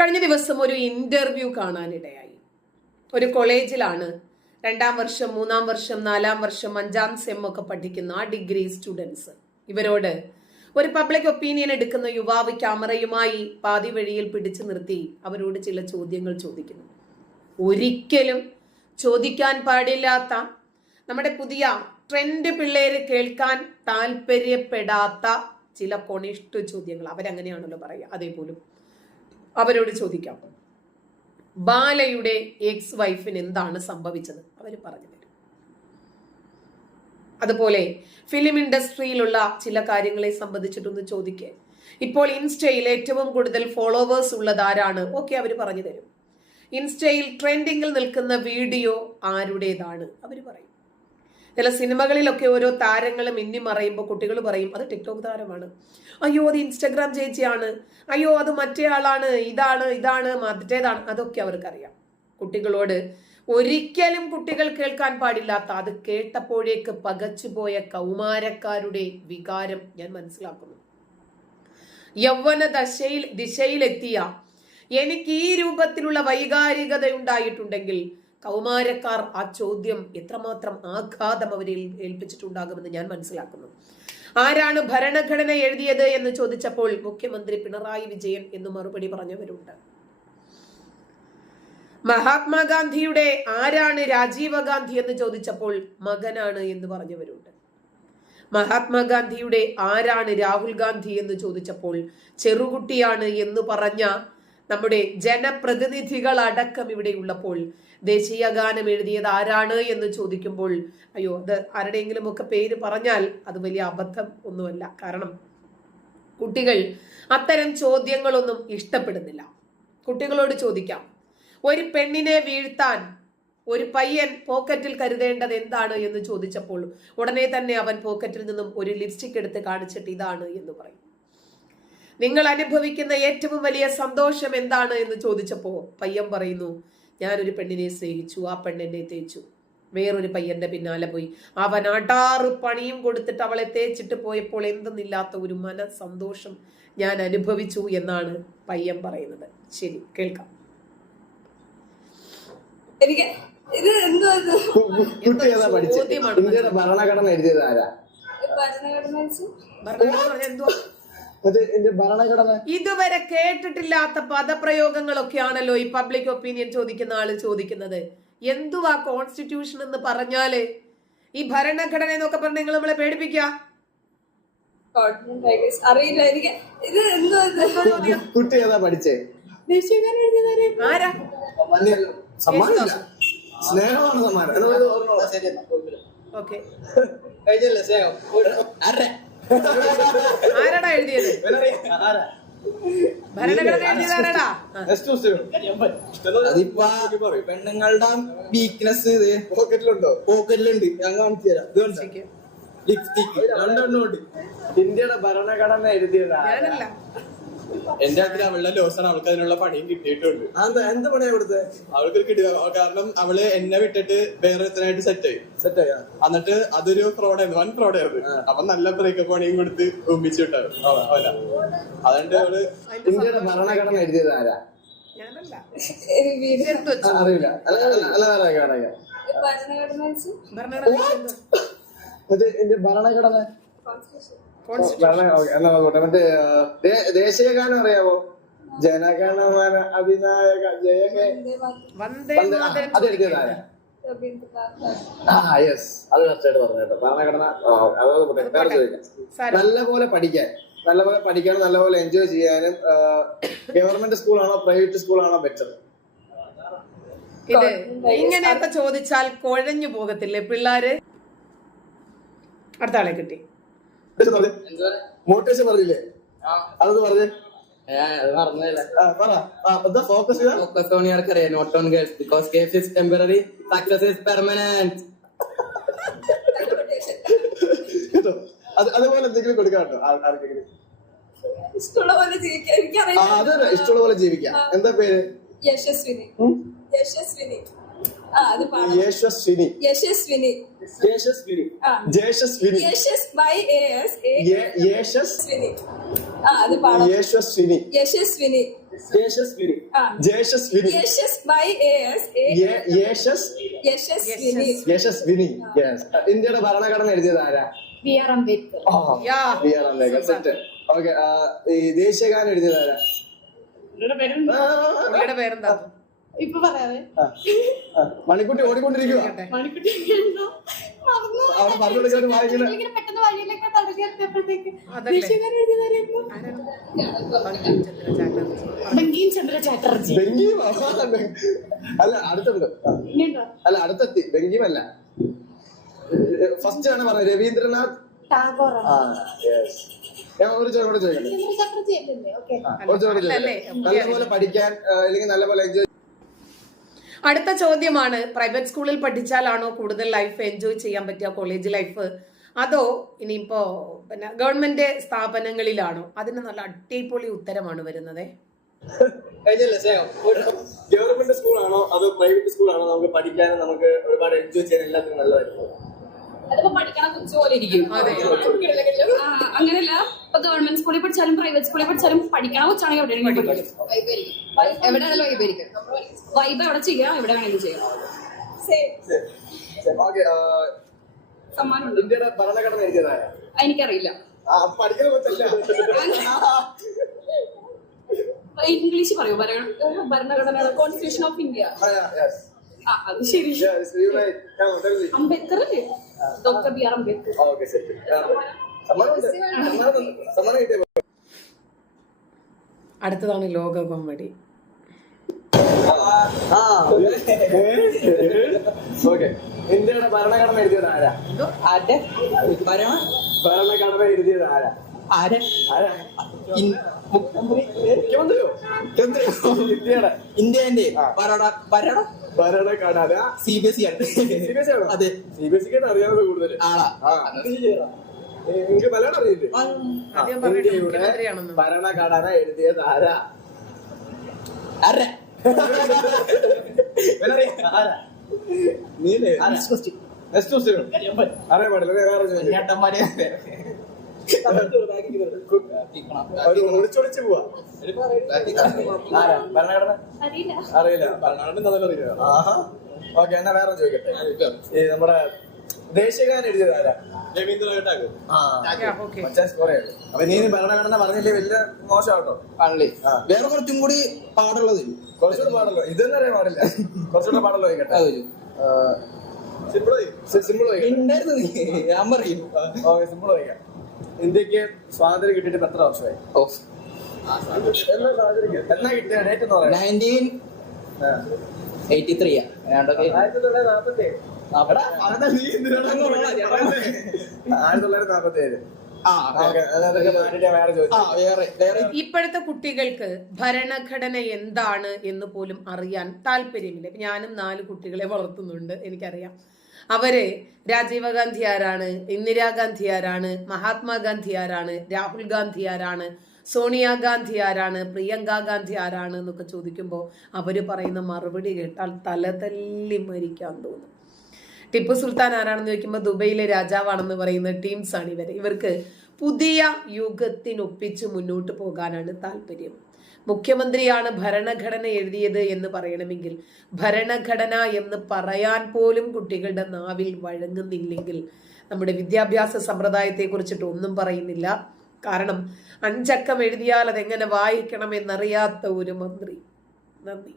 കഴിഞ്ഞ ദിവസം ഒരു ഇന്റർവ്യൂ കാണാനിടയായി. ഒരു കോളേജിലാണ് 2ാം വർഷം 3ാം വർഷം 4ാം വർഷം 5ാം സെം ഒക്കെ പഠിക്കുന്ന ഡിഗ്രി സ്റ്റുഡൻസ്. ഇവരോട് ഒരു പബ്ലിക് ഒപ്പീനിയൻ എടുക്കുന്ന യുവാവ് ക്യാമറയുമായി പാതി വഴിയിൽ പിടിച്ചു നിർത്തി അവരോട് ചില ചോദ്യങ്ങൾ ചോദിക്കുന്നു. ഒരിക്കലും ചോദിക്കാൻ പാടില്ലാത്ത, നമ്മുടെ പുതിയ ട്രെൻഡ് പിള്ളേര് കേൾക്കാൻ താല്പര്യപ്പെടാത്ത ചില കൊണിഷ്ഠ ചോദ്യങ്ങൾ. അവരങ്ങനെയാണല്ലോ പറയുക. അതേപോലും അവരോട് ചോദിക്കാം, ബാലയുടെ എക്സ് വൈഫിന് എന്താണ് സംഭവിച്ചത്? അവർ പറഞ്ഞു തരും. അതുപോലെ ഫിലിം ഇൻഡസ്ട്രിയിലുള്ള ചില കാര്യങ്ങളെ സംബന്ധിച്ചിട്ടൊന്ന് ചോദിക്കേ. ഇപ്പോൾ ഇൻസ്റ്റയിൽ ഏറ്റവും കൂടുതൽ ഫോളോവേഴ്സ് ഉള്ളത് ആരാണ്? ഓക്കെ, അവർ പറഞ്ഞു തരും. ഇൻസ്റ്റയിൽ ട്രെൻഡിങ്ങിൽ നിൽക്കുന്ന വീഡിയോ ആരുടേതാണ്? അവർ പറയും. ചില സിനിമകളിലൊക്കെ ഓരോ താരങ്ങളും മറയുമ്പോൾ കുട്ടികൾ പറയും അത് ടിക്ടോക്ക് താരമാണ്, അയ്യോ അത് ഇൻസ്റ്റഗ്രാം ചേച്ചിയാണ്, അയ്യോ അത് മറ്റേ ആളാണ്, ഇതാണ് മറ്റേതാണ്. അതൊക്കെ അവർക്കറിയാം. കുട്ടികളോട് ഒരിക്കലും കുട്ടികൾ കേൾക്കാൻ പാടില്ലാത്ത, അത് കേട്ടപ്പോഴേക്ക് പകച്ചുപോയ കൗമാരക്കാരുടെ വികാരം ഞാൻ മനസ്സിലാക്കുന്നു. യൗവന ദിശയിലെത്തിയ എനിക്ക് ഈ രൂപത്തിലുള്ള വൈകാരികത ഉണ്ടായിട്ടുണ്ടെങ്കിൽ കൗമാരക്കാർ ആ ചോദ്യം എത്രമാത്രം ആഘാതം അവരിൽ ഏൽപ്പിച്ചിട്ടുണ്ടാകുമെന്ന് ഞാൻ മനസ്സിലാക്കുന്നു. ആരാണ് ഭരണഘടന എഴുതിയത് എന്ന് ചോദിച്ചപ്പോൾ മുഖ്യമന്ത്രി പിണറായി വിജയൻ എന്ന് മറുപടി പറഞ്ഞവരുണ്ട്. മഹാത്മാഗാന്ധിയുടെ ആരാണ് രാജീവ് ഗാന്ധി എന്ന് ചോദിച്ചപ്പോൾ മകനാണ് എന്ന് പറഞ്ഞവരുണ്ട്. മഹാത്മാഗാന്ധിയുടെ ആരാണ് രാഹുൽ ഗാന്ധി എന്ന് ചോദിച്ചപ്പോൾ ചെറുകുട്ടിയാണ് എന്ന് പറഞ്ഞ നമ്മുടെ ജനപ്രതിനിധികൾ അടക്കം ഇവിടെ ഉള്ളപ്പോൾ ദേശീയ ഗാനം എഴുതിയത് ആരാണ് എന്ന് ചോദിക്കുമ്പോൾ അയ്യോ അത് ആരുടെയെങ്കിലും ഒക്കെ പേര് പറഞ്ഞാൽ അത് വലിയ അബദ്ധം ഒന്നുമല്ല. കാരണം കുട്ടികൾ അത്തരം ചോദ്യങ്ങളൊന്നും ഇഷ്ടപ്പെടുന്നില്ല. കുട്ടികളോട് ചോദിക്കാം, ഒരു പെണ്ണിനെ വീഴ്ത്താൻ ഒരു പയ്യൻ പോക്കറ്റിൽ കരുതേണ്ടത് എന്താണ് എന്ന് ചോദിച്ചപ്പോൾ ഉടനെ തന്നെ അവൻ പോക്കറ്റിൽ നിന്നും ഒരു ലിപ്സ്റ്റിക് എടുത്ത് കാണിച്ചിട്ട് ഇതാണ് എന്ന് പറയും. നിങ്ങൾ അനുഭവിക്കുന്ന ഏറ്റവും വലിയ സന്തോഷം എന്താണ് എന്ന് ചോദിച്ചപ്പോ പയ്യൻ പറയുന്നു, ഞാനൊരു പെണ്ണിനെ സ്നേഹിച്ചു, ആ പെണ്ണെന്നെ തേച്ചു, വേറൊരു പയ്യന്റെ പിന്നാലെ പോയി, അവൻ 6 പണിയും കൊടുത്തിട്ട് അവളെ തേച്ചിട്ട് പോയപ്പോൾ എന്തെന്നില്ലാത്ത ഒരു മനസന്തോഷം ഞാൻ അനുഭവിച്ചു എന്നാണ് പയ്യൻ പറയുന്നത്. ശരി, കേൾക്കാം. ഭരണഘടന എഴുതിയത് ആരാ? ഇതുവരെ കേട്ടിട്ടില്ലാത്ത പദപ്രയോഗങ്ങളൊക്കെയാണല്ലോ ഈ പബ്ലിക് ഒപ്പീനിയൻ ചോദിക്കുന്ന ആള് ചോദിക്കുന്നത്. എന്തുവാ കോൺസ്റ്റിറ്റ്യൂഷൻ എന്ന് പറഞ്ഞാല്? ഈ ഭരണഘടന എന്നൊക്കെ പറഞ്ഞ നിങ്ങൾ നമ്മളെ പേടിപ്പിക്കുക. അറിയില്ല എനിക്ക്. കുട്ടി ഏതാ പഠിച്ചേ? ആരാ? സ്നേഹമാണ് സമ്മാനം. ഓക്കെ, ആരാടാ എഴുതിയത്? ഭരണഘടന എഴുതിയത് ആരാടാ? അതിപ്പോ പെണ്ണുങ്ങളുടെ വീക്ക്നെസ് പോക്കറ്റിലുണ്ടോ? പോക്കറ്റിലുണ്ട്, ഞാൻ കാണിച്ചു തരാം. ഇതുണ്ട് ലിപ്സ്റ്റിക്, 2 ഉണ്ട്. ഇന്ത്യയുടെ ഭരണഘടന എഴുതിയതാ ഞാനല്ല. എന്റെ അതിൽ അവളുടെ ലോസാണ്, അവൾക്ക് അതിനുള്ള പണിയും കിട്ടിയിട്ടുണ്ട്. എന്ത് പണിയാ കൊടുത്തത്? അവൾക്ക് കിട്ടിയ കാരണം അവള് എന്നെ വിട്ടിട്ട് വേറെ എത്തനായിട്ട് സെറ്റായി. എന്നിട്ട് അതൊരു ഫ്രോഡായിരുന്നു, 1 ഫ്രോഡായിരുന്നു. അപ്പൊ നല്ല ബ്രേക്കപ്പ് പണിയും കൊടുത്ത് ഒമ്പിച്ചു വിട്ടായിരുന്നു അവല. അതുകൊണ്ട് അവള് ഇന്ത്യയുടെ ഭരണഘടന എഴുതിയത് ആരാ? ഞാനല്ല. അറിയില്ല. ഭരണഘടന മറ്റേ ദേശീയഗാനം അറിയാവോ? ജനഗണമന അധിനായക ജയ ഹേ അതെഴുതിയതായ? യെസ്, അത് കറക്റ്റായിട്ട് പറഞ്ഞു കേട്ടോ. ഭരണഘടന നല്ലപോലെ പഠിക്കാനും നല്ലപോലെ എൻജോയ് ചെയ്യാനും ഗവൺമെന്റ് സ്കൂളാണോ പ്രൈവറ്റ് സ്കൂളാണോ ബെറ്റർ? ഇത് ഇങ്ങനെയൊക്കെ ചോദിച്ചാൽ കുഴഞ്ഞു പോകത്തില്ലേ പിള്ളേര്? അടുത്ത ആളെ കിട്ടി. മോട്ടിവേഷൻ പറഞ്ഞില്ലേ? അതൊന്ന് പറഞ്ഞേ. അതുപോലെ എന്തെങ്കിലും കൊടുക്കാറുണ്ടോ ആർക്കെങ്കിലും? ഇഷ്ടമുള്ള പോലെ ജീവിക്കാം. എന്താ പേര്? യശസ്വിനി. യശസ്വിനി. യശസ്വിനി. യശസ്വിനി. യശസ്വിനി. ജയശസ്വിനി. യശസ്വിനി. യശസ്വിനി. അത് പാടാം. യശസ്വിനി. യശസ്വിനി. യേശസ്വിനി ആ. ജയശസ്വിനി Yashas by AS Yashaswini Yashaswini yes ഇന്ത്യയുടെ ഭരണഘടന എഴുതിയത് ആരാ B.R. Ambedkar yeah B R Ambedkar set okay ഈ ദേശീയഗാനം എഴുതിയത് ആരാ പുള്ളിയുടെ പേരെന്താ? ഇപ്പൊ പറയാവേ മണിക്കുട്ടി ഓടിക്കൊണ്ടിരിക്കുക മണിക്കുട്ടി അവിടെ പറഞ്ഞു കൊടുക്കാൻ വായിക്കുന്ന പെട്ടെന്ന് വഴിയിലേക്ക് തടഞ്ഞപ്പോഴത്തേക്ക് അതല്ലേ? ബംഗീം ചന്ദ്ര ചാറ്റർജി ബംഗീം അല്ല അടുത്തുണ്ട് അല്ല അടുത്തെത്തി ബംഗീമല്ല ഫസ്റ്റ് ആണ് പറഞ്ഞത് രവീന്ദ്രനാഥ് ടാഗോർ ആ യെസ് ഞാൻ ഒരു ചോദ്യം കൂടെ ചോദിക്കട്ടെ ചാറ്റർജി അല്ലേ ഓക്കെ ഒരു ചോദ്യം ചോദിക്കട്ടെ നല്ലപോലെ പഠിക്കാൻ അല്ലെങ്കിൽ നല്ലപോലെ എൻജോയ് അടുത്ത ചോദ്യമാണ്, പ്രൈവറ്റ് സ്കൂളിൽ പഠിച്ചാലാണോ കൂടുതൽ ലൈഫ് എൻജോയ് ചെയ്യാൻ പറ്റുക കോളേജ് ലൈഫ്, അതോ ഇനിയിപ്പോ പിന്നെ ഗവൺമെന്റ് സ്ഥാപനങ്ങളിലാണോ? അതിന് നല്ല അടിപൊളി ഉത്തരമാണ് വരുന്നത്. ഗവൺമെന്റ് സ്കൂളാണോ അതോ പ്രൈവറ്റ് സ്കൂളാണോ നമുക്ക് പഠിക്കാനും നമുക്ക് ഒരുപാട് എൻജോയ് ചെയ്യാൻ എല്ലാത്തിനും നല്ലതായിരിക്കും അതിപ്പോ പഠിക്കണ പോലെ ഇരിക്കും അങ്ങനെയല്ല. ഇപ്പൊ ഗവൺമെന്റ് സ്കൂളിൽ പഠിച്ചാലും പ്രൈവറ്റ് സ്കൂളിൽ പഠിച്ചാലും പഠിക്കണ കൊച്ചാണെങ്കിൽ എവിടെയാണെങ്കിലും വൈബായിരിക്കും. വൈബ് എവിടെ ചെയ്യാം, എവിടെ വേണമെങ്കിലും ചെയ്യാം. ഓക്കെ സമ്മാനമുണ്ട്. ഇന്ത്യയുടെ ഭരണഘടന എഴുതിയതായ എനിക്കറിയില്ല. പഠിക്കുന്ന കൊച്ചല്ല ഇംഗ്ലീഷ് പറയൂ. ഭരണഘടന കോൺസ്റ്റിറ്റ്യൂഷൻ ഓഫ് ഇന്ത്യ. അത് ശരി. അംബേദ്കർ അല്ലേ? Doctor B.R. അംബേദ്കർ. ഓക്കെ ശരി സമ്മാനം കിട്ടിയ അടുത്തതാണ് ലോക കോമഡി. ഓക്കെ ഇന്ത്യയുടെ ഭരണഘടന എഴുതിയത് ആരാ ഭരണഘടന എഴുതിയത് ആരാ മുഖ്യമന്ത്രിയോ ഇന്ത്യയുടെ ഇന്ത്യന്റെ ഭരണഘടന CBSE ആണ്. CBSE ആണോ? അതെ. CBSE അറിയാവുന്നത് കൂടുതൽ ആളാ എനിക്ക് മലയാളം അറിയില്ലേ ആദ്യം പറയട്ടെ, ഇന്ത്യയുടെ മുഖ്യമന്ത്രിയാണെന്ന്. ഭരണഘടന എഴുതിയത് ആരാ ആരെ നീലേ നെക്സ്റ്റ് ക്വസ്റ്റ്യൻ അറിയാൻ പാടില്ല വേറെ ചോദിക്കാം ചേട്ടന്മാരെ ഒരു ഒളിച്ചൊളിച്ച് പോവാ ആരാ ഭരണഘടന അറിയില്ല. അറിയില്ല ഭരണഘടന എന്താണെന്ന് അറിയില്ല. ആഹാ ഓക്കെ എന്നാ വേറെ ചോദിക്കട്ടെ ഈ നമ്മുടെ ദേശീയഗാനം എഴുതിയത് ആരാ രവീന്ദ്രനാഥ് ടാഗോർ. ഓക്കെ. മച്ചാൻ സ്കോർ ചെയ്തു അപ്പൊ നീ ഭരണഘടന പറഞ്ഞില്ലേ വലിയ മോശമാട്ടോ ആണല്ലേ വേറെ കുറച്ചും കൂടി പാടുള്ളത് കുറച്ചുകൂടെ പാടല്ലോ ഇതെന്ന് അറിയാൻ പാടില്ല കുറച്ചുകൂടെ പാടല്ലോ ചോദിക്കട്ടെ സിമ്പിൾ സിമ്പിൾ ഉണ്ടായിരുന്നു നീ ഞാൻ പറയും ഓക്കെ സിമ്പിൾ ചോദിക്കാം ഇന്ത്യക്ക് സ്വാതന്ത്ര്യം കിട്ടിയിട്ട് ഇപ്പൊ എത്ര വർഷമായി ഓ എന്നാ സ്വാതന്ത്ര്യം എന്നാ കിട്ടിയ ഡേറ്റ് എന്ന് പറയാം 1983 ഏതാണ്ടൊക്കെ 1947 ഇപ്പോഴത്തെ കുട്ടികൾക്ക് ഭരണഘടന എന്താണ് എന്ന് പോലും അറിയാൻ താല്പര്യമില്ല. ഇപ്പൊ ഞാനും 4 കുട്ടികളെ വളർത്തുന്നുണ്ട്, എനിക്കറിയാം. അവര് രാജീവ് ഗാന്ധി ആരാണ്, ഇന്ദിരാഗാന്ധി ആരാണ്, മഹാത്മാഗാന്ധി ആരാണ്, രാഹുൽ ഗാന്ധി ആരാണ്, സോണിയാഗാന്ധി ആരാണ്, പ്രിയങ്ക ഗാന്ധി ആരാണ് എന്നൊക്കെ ചോദിക്കുമ്പോൾ അവര് പറയുന്ന മറുപടി കേട്ടാൽ തലതല്ലി മരിക്കാൻ തോന്നും. ടിപ്പു സുൽത്താൻ ആരാണെന്ന് ചോദിക്കുമ്പോൾ ദുബൈയിലെ രാജാവാണെന്ന് പറയുന്ന ടീംസാണ് ഇവര്. ഇവർക്ക് പുതിയ യുഗത്തിനൊപ്പിച്ച് മുന്നോട്ട് പോകാനാണ് താല്പര്യം. മുഖ്യമന്ത്രിയാണ് ഭരണഘടന എഴുതിയത് എന്ന് പറയണമെങ്കിൽ ഭരണഘടന എന്ന് പറയാൻ പോലും കുട്ടികളുടെ നാവിൽ വഴങ്ങുന്നില്ലെങ്കിൽ നമ്മുടെ വിദ്യാഭ്യാസ സമ്പ്രദായത്തെ കുറിച്ചിട്ട് ഒന്നും പറയുന്നില്ല. കാരണം 5 അക്കം എഴുതിയാൽ അതെങ്ങനെ വായിക്കണം എന്നറിയാത്ത ഒരു മന്ത്രി. നന്ദി.